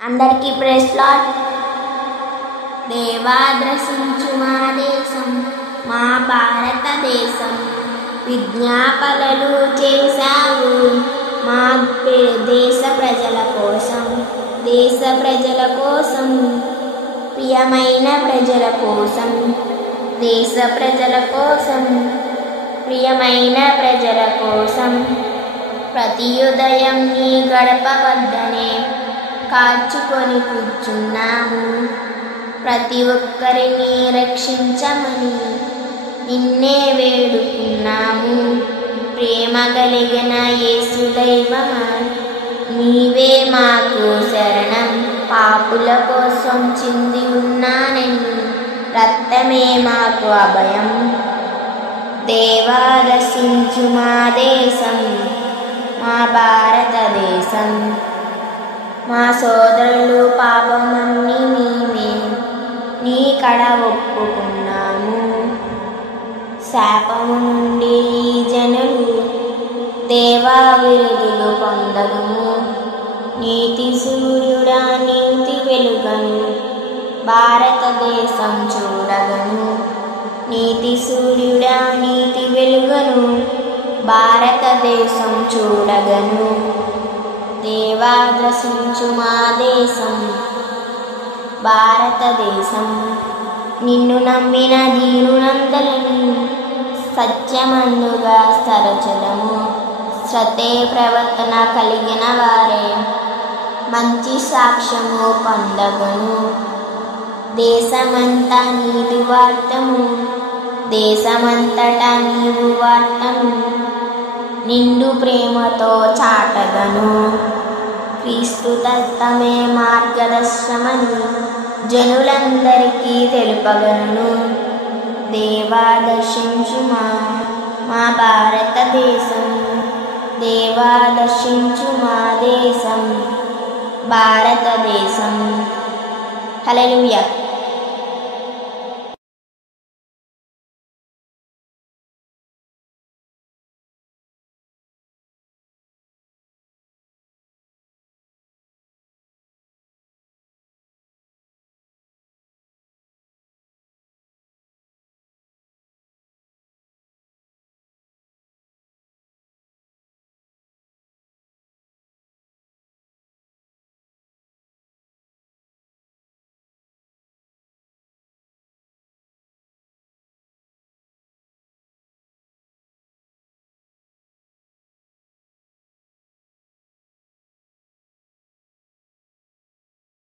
అందరికీ praise lord. దేవాద్రసించు మా దేశం, మా భారతదేశం. విజ్ఞాపనలు చేశావు మా దేశ ప్రజల కోసం, దేశ ప్రజల కోసం, ప్రియమైన ప్రజల కోసం, దేశ ప్రజల కోసం, ప్రియమైన ప్రజల కోసం. ప్రతి ఉదయం నీ గడప వద్దనే కాచుకొని కూర్చున్నాము. ప్రతి ఒక్కరిని రక్షించమని నిన్నే వేడుకున్నాము. ప్రేమ కలిగిన యేసు దైవమా, నీవే మాకు శరణం. పాపుల కోసం చింది ఉన్నానని రక్తమే మాకు అభయం. దేవా రక్షించు మా దేశం, మా భారతదేశం. మా సోదరులు పాపమన్నీ మేమే నీ కడ ఒప్పుకున్నాము. శాపము నుండి ఈ జనులు దేవా విరుదులు పొందగము. నీతి సూర్యుడా నీతి వెలుగను భారతదేశం చూడగను. నీతి సూర్యుడా నీతి వెలుగను భారతదేశం చూడగను. దేవా దర్శించు మా దేశం, భారతదేశం. నిన్ను నమ్మిన దీనులందరినీ సత్యమందుగా స్థిరచదము. శ్రద్ధే ప్రవర్తన కలిగిన వారే మంచి సాక్ష్యము పొందగను. దేశమంతా నీతి వార్తము, దేశమంతటా నీవు వార్తను నిండు ప్రేమతో చాటగను. క్రీస్తు తత్వమే మార్గదర్శనమని జనులందరికీ తెలుపగలను. దేవా దర్శించు మా భారతదేశం. దేవా దర్శించు మా దేశం, భారతదేశం. హల్లెలూయా.